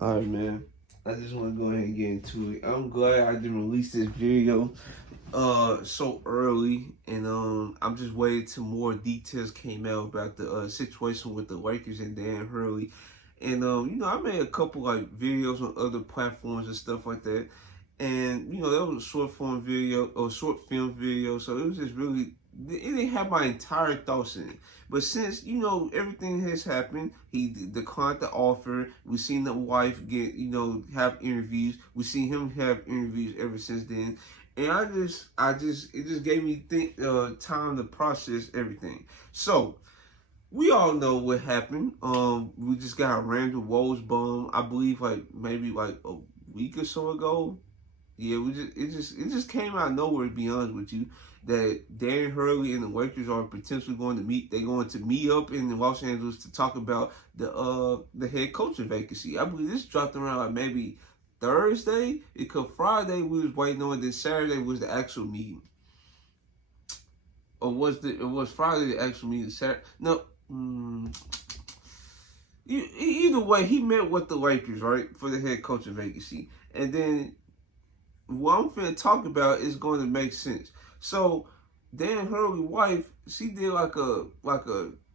All right, man. I just want to go ahead and get into it. I'm glad I didn't release this video so early, and I'm just waiting till more details came out about the situation with the Lakers and Dan Hurley. And I made a couple like videos on other platforms and stuff like that. And that was a short form video or short film video, so it was just really it didn't have my entire thoughts in it. But since everything has happened, he declined the offer. We've seen the wife get have interviews. We've seen him have interviews ever since then, and it just gave me time to process everything. So we all know what happened. We just got a random Woj bomb. I believe like maybe like a week or so ago. Yeah, it just came out of nowhere. To be honest with you, that Darren Hurley and the Lakers are potentially going to meet. They're going to meet up in Los Angeles to talk about the head coaching vacancy. I believe this dropped around like maybe Thursday. Because Friday we was waiting on. Then Saturday was the actual meeting. Or it was Friday the actual meeting? Saturday? No. Either way, he met with the Lakers, right, for the head coaching vacancy, and then what I'm finna talk about is going to make sense. So Dan Hurley's wife, she did like a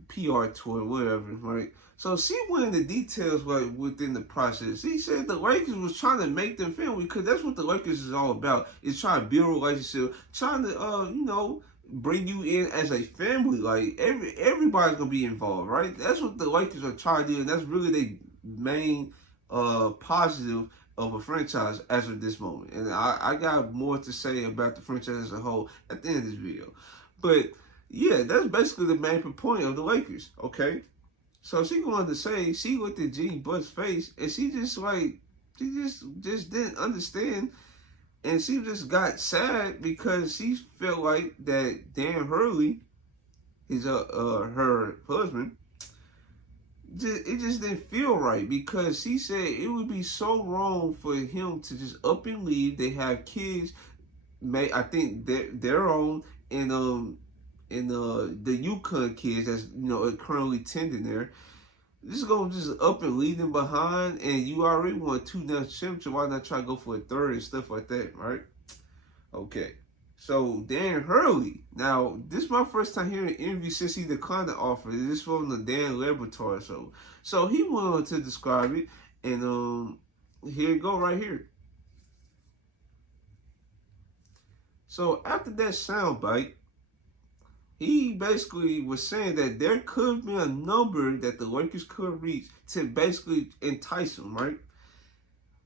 PR tour, whatever, right? So she went into details like within the process. She said the Lakers was trying to make them family because that's what the Lakers is all about. Is trying to build a relationship, trying to bring you in as a family. Like everybody's gonna be involved, right? That's what the Lakers are trying to do, and that's really the main positive of a franchise as of this moment. And I got more to say about the franchise as a whole at the end of this video. But yeah, that's basically the main point of the Lakers, okay? So she wanted to say, she looked at Jeannie Buss's face and she just just didn't understand, and she just got sad because she felt like that Dan Hurley, is her husband, it just didn't feel right because she said it would be so wrong for him to just up and leave. They have kids, I think their own, and the UConn kids that's currently tending there. Just gonna just up and leave them behind, and you already won two national championships. Why not try to go for a third and stuff like that, right? Okay. So Dan Hurley. Now, this is my first time hearing an interview since he declined the offer. This from the Dan Laboratory show. So he went on to describe it, and here you go right here. So after that soundbite, he basically was saying that there could be a number that the Lakers could reach to basically entice him, right?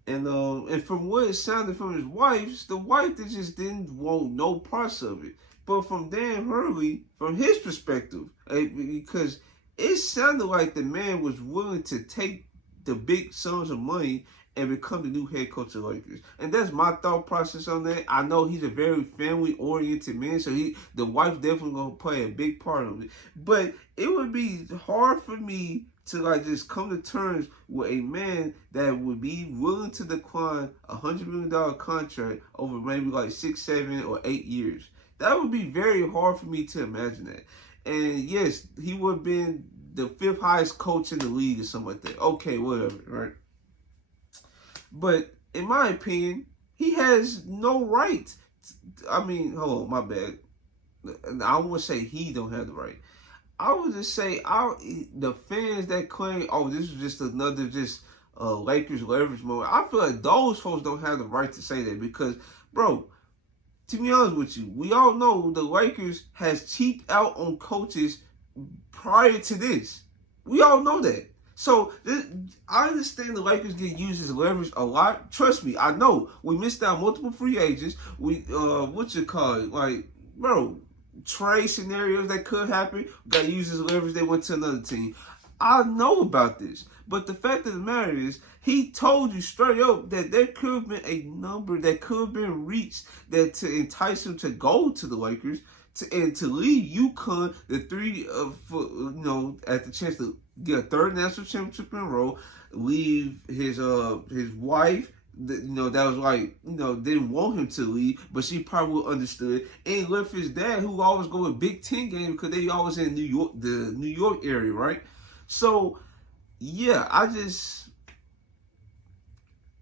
And from what it sounded from his wife, the wife that just didn't want no parts of it. But from Dan Hurley, from his perspective, because it sounded like the man was willing to take the big sums of money and become the new head coach of the Lakers. And that's my thought process on that. I know he's a very family-oriented man, so the wife definitely gonna play a big part of it. But it would be hard for me to like just come to terms with a man that would be willing to decline $100 million contract over maybe like 6, 7, or 8 years. That would be very hard for me to imagine that. And yes, he would have been the 5th highest coach in the league or something like that. Okay, whatever, right? But in my opinion, he has no right. I mean, hold on, my bad. I won't say he don't have the right. I would just say the fans that claim, oh, this is just another Lakers leverage moment. I feel like those folks don't have the right to say that because, bro, to be honest with you, we all know the Lakers has cheaped out on coaches prior to this. We all know that. So I understand the Lakers get used as leverage a lot. Trust me, I know we missed out multiple free agents. We what you call it, like, bro, trade scenarios that could happen got used as leverage. They went to another team. I know about this, but the fact of the matter is, he told you straight up that there could have been a number that could have been reached that to entice him to go to the Lakers and to leave UConn, the three at the chance to get a third national championship in a row, leave his wife. That was like, didn't want him to leave, but she probably understood. And left his dad, who always go to Big Ten games because they always in New York, the New York area, right? So, yeah,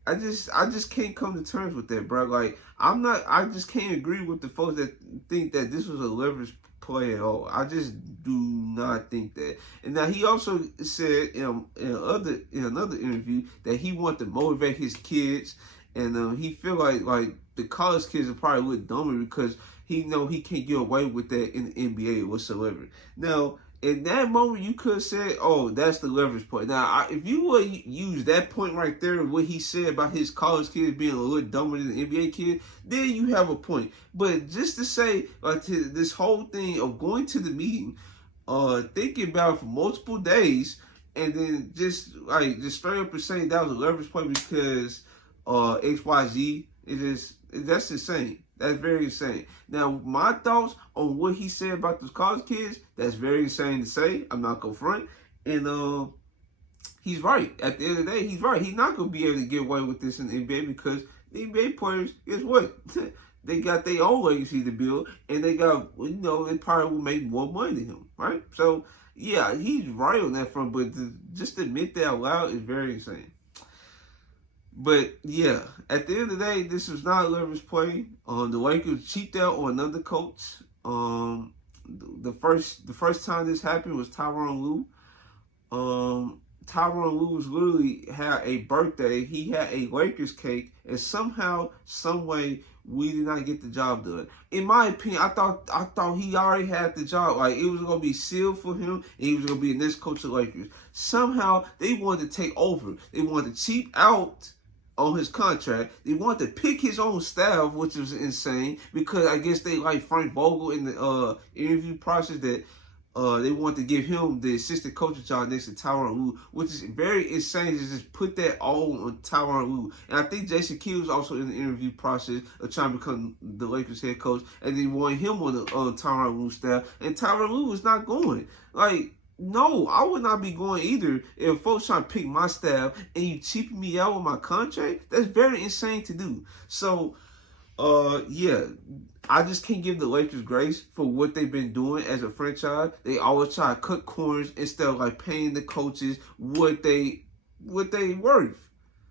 I just can't come to terms with that, bro. Like I just can't agree with the folks that think that this was a leverage play at all. I just do not think that. And now he also said in another interview that he wanted to motivate his kids, and he feel like the college kids are probably a little dumber because he know he can't get away with that in the NBA whatsoever. Now, in that moment, you could say, "Oh, that's the leverage point." Now, if you would use that point right there, what he said about his college kids being a little dumber than the NBA kid, then you have a point. But just to say, this whole thing of going to the meeting, thinking about it for multiple days, and then just straight up and saying that was a leverage point because XYZ, that's insane. That's very insane. Now, my thoughts on what he said about those college kids, that's very insane to say. I'm not gonna front. And he's right. At the end of the day, he's right. He's not gonna be able to get away with this in the NBA because the NBA players, guess what? They got their own legacy to build, and they got, they probably will make more money than him, right? So, yeah, he's right on that front, but just to admit that out loud is very insane. But yeah, at the end of the day, this was not a leverage play. The Lakers cheaped out on another coach. The first time this happened was Tyronn Lue. Tyronn Lue was literally had a birthday. He had a Lakers cake, and somehow, some way, we did not get the job done. In my opinion, I thought he already had the job. Like, it was gonna be sealed for him, and he was gonna be the next coach of the Lakers. Somehow, they wanted to take over. They wanted to cheap out on his contract. They wanted to pick his own staff, which was insane because I guess they like Frank Vogel in the interview process that they want to give him the assistant coaching job next to Tyronn Lue, which is very insane to just put that all on Tyronn Lue. And I think Jason Kidd was also in the interview process of trying to become the Lakers head coach, and they wanted him on the Tyronn Lue staff, and Tyronn Lue was not going. Like, no, I would not be going either if folks trying to pick my staff and you cheaping me out with my contract. That's very insane to do. So, yeah, I just can't give the Lakers grace for what they've been doing as a franchise. They always try to cut corners instead of like paying the coaches what they worth.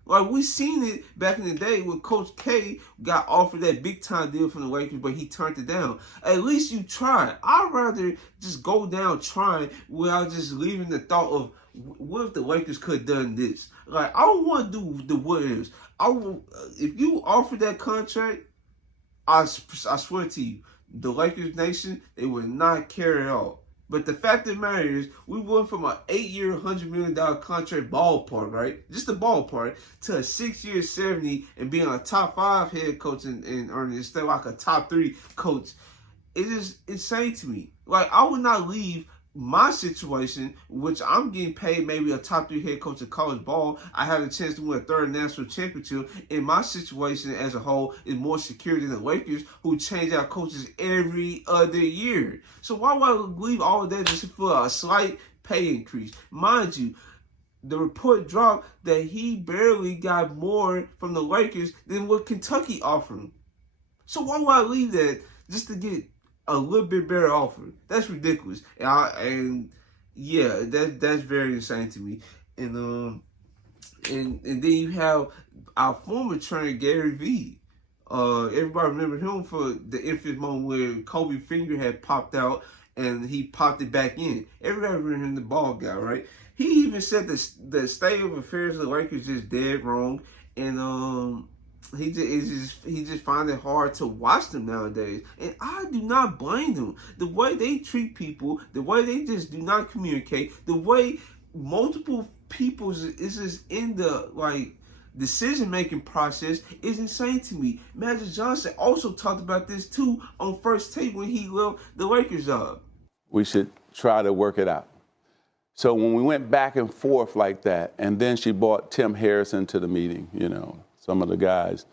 Like, we seen it back in the day when Coach K got offered that big-time deal from the Lakers, but he turned it down. At least you tried. I'd rather just go down trying without just leaving the thought of, what if the Lakers could have done this? Like, I don't want to do the what ifs. If you offer that contract, I swear to you, the Lakers nation, they would not care at all. But the fact of the matter is, we went from an 8-year, $100 million contract ballpark, right? Just a ballpark, to a 6-year, 70, and being a top 5 head coach and earning instead of like a top 3 coach. It is insane to me. Like, I would not leave my situation, which I'm getting paid maybe a top 3 head coach of college ball. I have a chance to win a 3rd national championship. And my situation as a whole is more secure than the Lakers, who change out coaches every other year. So why would I leave all of that just for a slight pay increase? Mind you, the report dropped that he barely got more from the Lakers than what Kentucky offered him. So why would I leave that just to get a little bit better offer? That's ridiculous. And yeah, that's very insane to me. And then you have our former trainer Gary Vee. Everybody remember him for the infamous moment where Kobe finger had popped out and he popped it back in. Everybody remember him, the ball guy, right? He even said the state of affairs of the Lakers is dead wrong, and he just find it hard to watch them nowadays. And I do not blame them. The way they treat people, the way they just do not communicate, the way multiple people is just in the decision-making process is insane to me. Magic Johnson also talked about this too on First Take when he left the Lakers job. We should try to work it out. So when we went back and forth like that, and then she brought Tim Harrison to the meeting, some of the guys.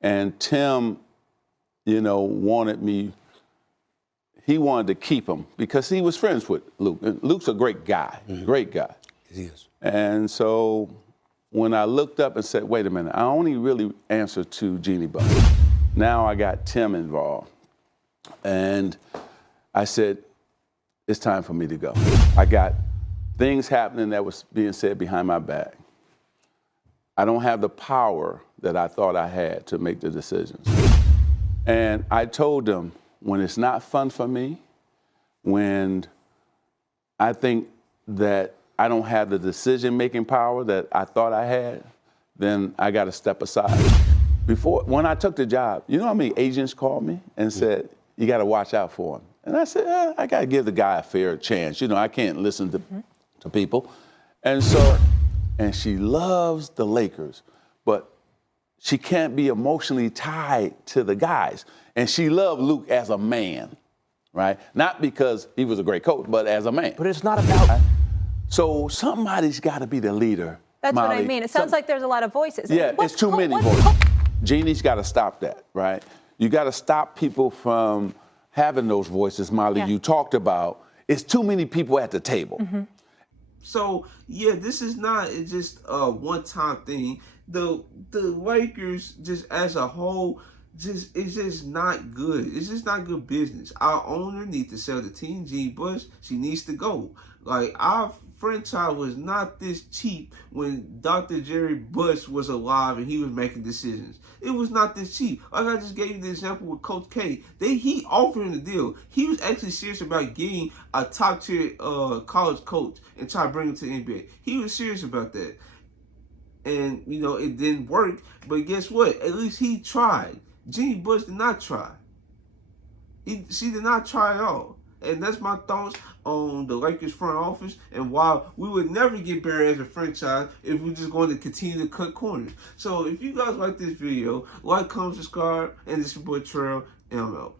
And Tim, wanted to keep him because he was friends with Luke. And Luke's a great guy, great guy. He is. And so when I looked up and said, wait a minute, I only really answer to Jeanie Buss. Now I got Tim involved. And I said, it's time for me to go. I got things happening that was being said behind my back. I don't have the power that I thought I had to make the decisions. And I told them, when it's not fun for me, when I think that I don't have the decision-making power that I thought I had, then I got to step aside. When I took the job, you know how many agents called me and said, you got to watch out for him? And I said, I got to give the guy a fair chance. You know, I can't listen to people. And she loves the Lakers, but she can't be emotionally tied to the guys. And she loved Luke as a man, right? Not because he was a great coach, but as a man. But it's not about... So somebody's got to be the leader. That's Molly. what I mean. It sounds like there's a lot of voices. Yeah, it's too many voices. Jeannie's got to stop that, right? You got to stop people from having those voices, Molly, you talked about. It's too many people at the table. So, yeah, this is not just a one-time thing. The Lakers, just as a whole, it's just not good. It's just not good business. Our owner needs to sell the team. Jeannie Buss, she needs to go. Like, our franchise was not this cheap when Dr. Jerry Buss was alive and he was making decisions. It was not this cheap. Like I just gave you the example with Coach K. He offered him the deal. He was actually serious about getting a top-tier college coach and try to bring him to the NBA. He was serious about that. And, you know, it didn't work. But guess what? At least he tried. Jeannie Buss did not try. She did not try at all. And that's my thoughts on the Lakers front office and why we would never get better as a franchise if we're just going to continue to cut corners. So if you guys like this video, like, comment, subscribe, and this is your boy Terrell, and I'm out.